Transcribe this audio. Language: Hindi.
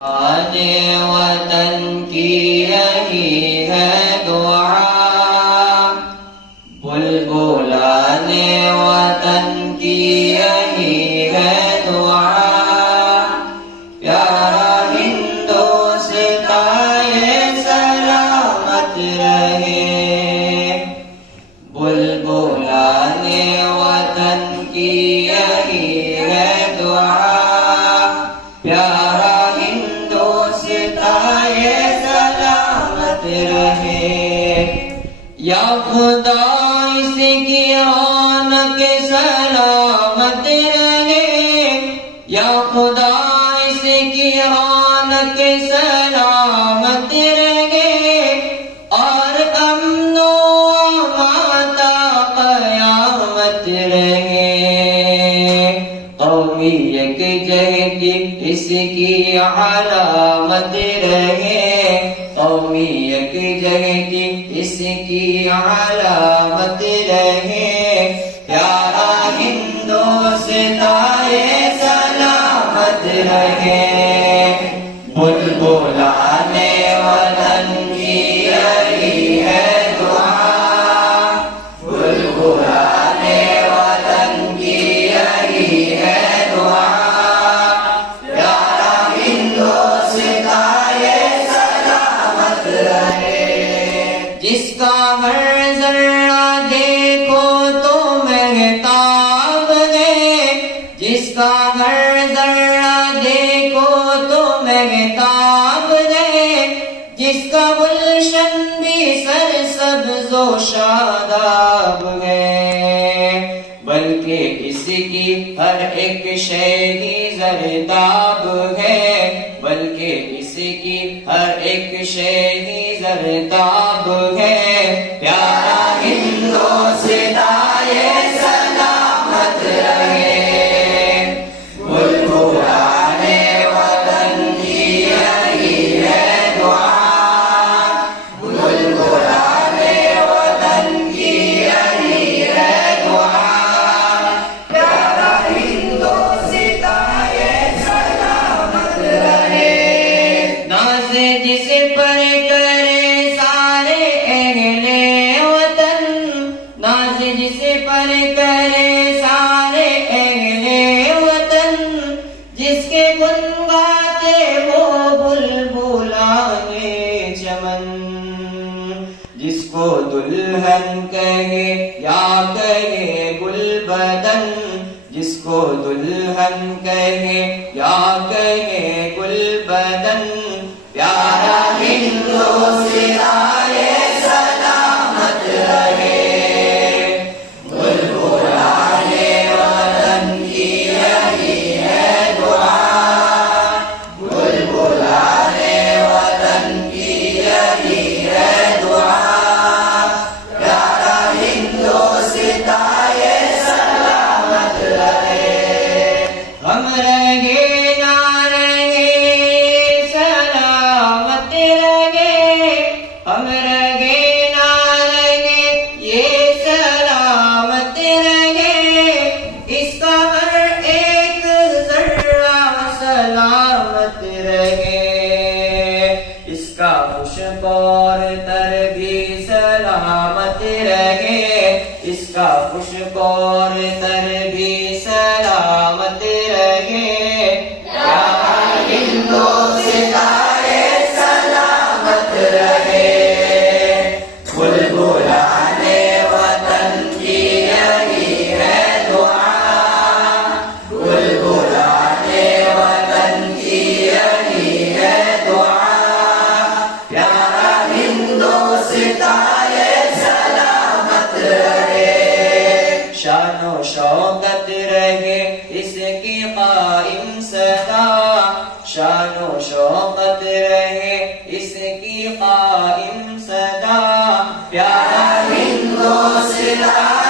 आने वतन की यही है दुआ, बुलबुलाने वतन की यही है दुआ। प्यारा हिंदुस्तान ये सलामत रहे, बुलबुलाने वतन की यही है दुआ। प्यारा या खुदा इसकी रौनक सलामत रहे, या खुदा इसकी रौनक सलामत रहे, और अमनो अमाता क़यामत रहे। कौमी यकजहती इसकी अलामत रहे, कौमी यकजहती इसकी अलामत रहे। प्यारा हिंदुस्तान ये सलामत रहे, बुलबुलाने वतन की यही है दुआ, बुलबुलाने वतन की यही है दुआ। प्यारा हिंदुस्तान ये सलामत रहे, जिसका हर जर्रा देखो तो महताब है, जिसका हर जर्रा देखो तो महताब है, जिसका गुलशन भी सरसब्ज़ो शादाब है। बल्कि इसकी हर एक शय ही ज़रदाब है, बल्कि इसकी हर एक शय ही ज़रदाब है। प्यारा हिंदुस्तान ये सलामत रहे, बुलबुलाने वतन की यही है दुआ, बुलबुलाने वतन की यही है दुआ। प्यारा हिंदुस्तान ये सलामत रहे, नाज़ जिस पर करे सारे अहले वतन, नाज़ जिस पर करे सारे अहले वतन, जिसके गुन गाते वो बुलबुलाने चमन, जिसको दुल्हन कहे या कहे गुलबदन, जिसको दुल्हन कहे या कहे गुलबदन। प्यारा हिंदुस्तान ये सलामत रहे, बुलबुलाने वतन की यही है दुआ, बुलबुलाने वतन की यही है दुआ। प्यारा हिंदुस्तान ये सलामत रहे, हम रहे ना रहे सलामत रहे, हम रहे ना रहे ये सलामत रहे। इसका हर एक जर्रा सलामत रहे, इसका खुशबूर तर भी सलामत रहे, इसका खुशबूर तर भी सलामत रहे। प्यारा हिंदुस्तान ये सलामत रहे, बुलबुलाने वतन की यही है दुआ, बुलबुलाने वतन की यही है दुआ। प्यारा हिंदुस्तान ये सलामत रहे, शानो शौकत रहे इसकी कायम सदा, शानो शौकत रहे इसकी कायम सदा। प्यारा हिंदुस्तान